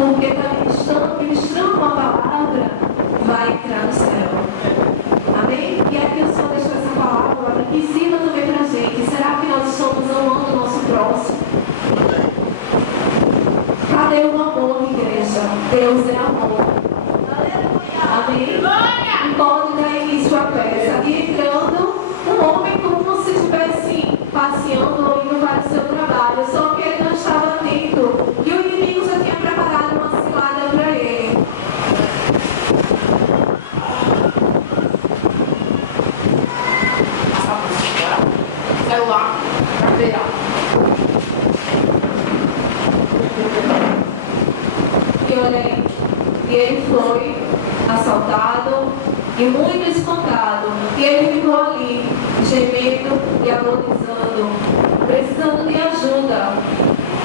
Porque está ministrando uma palavra, vai entrar no céu. Amém? E aqui o Senhor deixou essa palavra que ensina também para a gente. Será que nós estamos amando o nosso próximo? Cadê o amor, igreja? Deus é amor. Amém? E pode dar início à peça. E entrando, um homem como se estivesse passeando ou indo para o seu trabalho. Só que ele não estava atento. E o inimigo já tinha preparado uma cilada para ele. Celular, carteira. E olhei, e ele foi assaltado e muito espancado. E ele ficou ali, gemendo e agonizando, precisando de ajuda.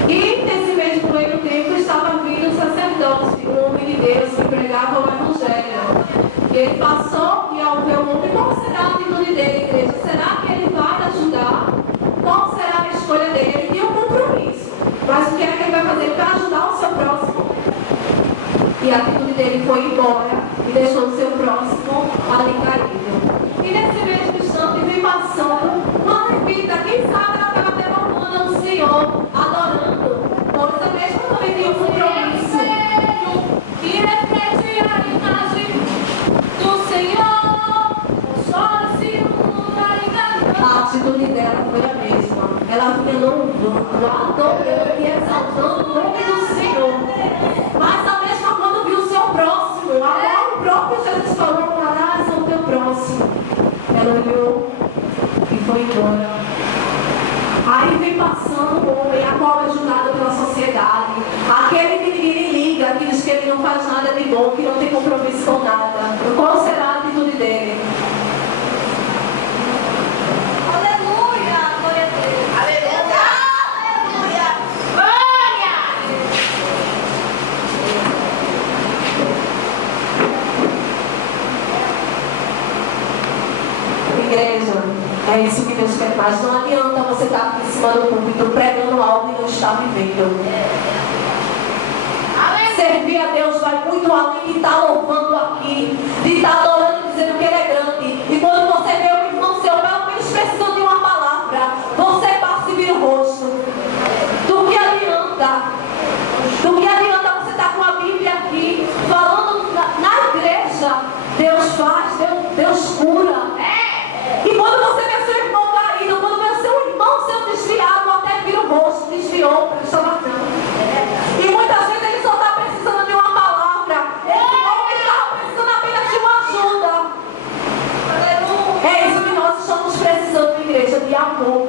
E nesse mesmo meio tempo estava vindo um sacerdote, um homem de Deus que pregava o Evangelho. E ele passou e ao ver o homem, qual será a atitude dele, igreja? Será que ele vai ajudar? Qual será a escolha dele? Ele tinha um compromisso. Mas o que é que ele vai fazer para ajudar o seu próximo? E a atitude dele foi embora e deixou o seu próximo ali caído. E nesse mesmo instante vem passando uma levita. Quem sabe ela estava até louvando ao Senhor, adorando. Pois a mesma também tinha um compromisso. Que reflete a imagem do Senhor. Só se A atitude dela foi a mesma. Ela vinha louvando, adorando e exaltando o nome do Senhor. Mas a mesma quando viu o seu próximo, agora o próprio Jesus falou: amarás ao teu próximo. Ela olhou e foi embora. Aí vem passando um homem, a qual é julgado pela sociedade. Aquele que ninguém liga, que diz que ele não faz nada de bom, que não tem compromisso com nada. Qual será a atitude dele? Aleluia! Glória a Deus! Aleluia! Aleluia! Glória! Igreja, é isso que Deus quer mais. Não adianta você estar aqui em cima do púlpito pregando algo e não estar vivendo. Servir a Deus vai muito além de estar louvando aqui, de estar adorando e dizendo que Ele é grande. E quando você vê o irmão seu, pelo menos precisando de uma palavra, você passa e vira o rosto. Do que adianta? Do que adianta você estar com a Bíblia aqui, falando na igreja? Deus faz, Deus cura. E quando você vê seu irmão caído, quando vê seu irmão sendo desviado, até vira o rosto, desviou, prestou atenção. E muitas vezes ele só está precisando de uma palavra. Esse homem estava precisando apenas de uma ajuda. É isso que nós estamos precisando, igreja, de amor.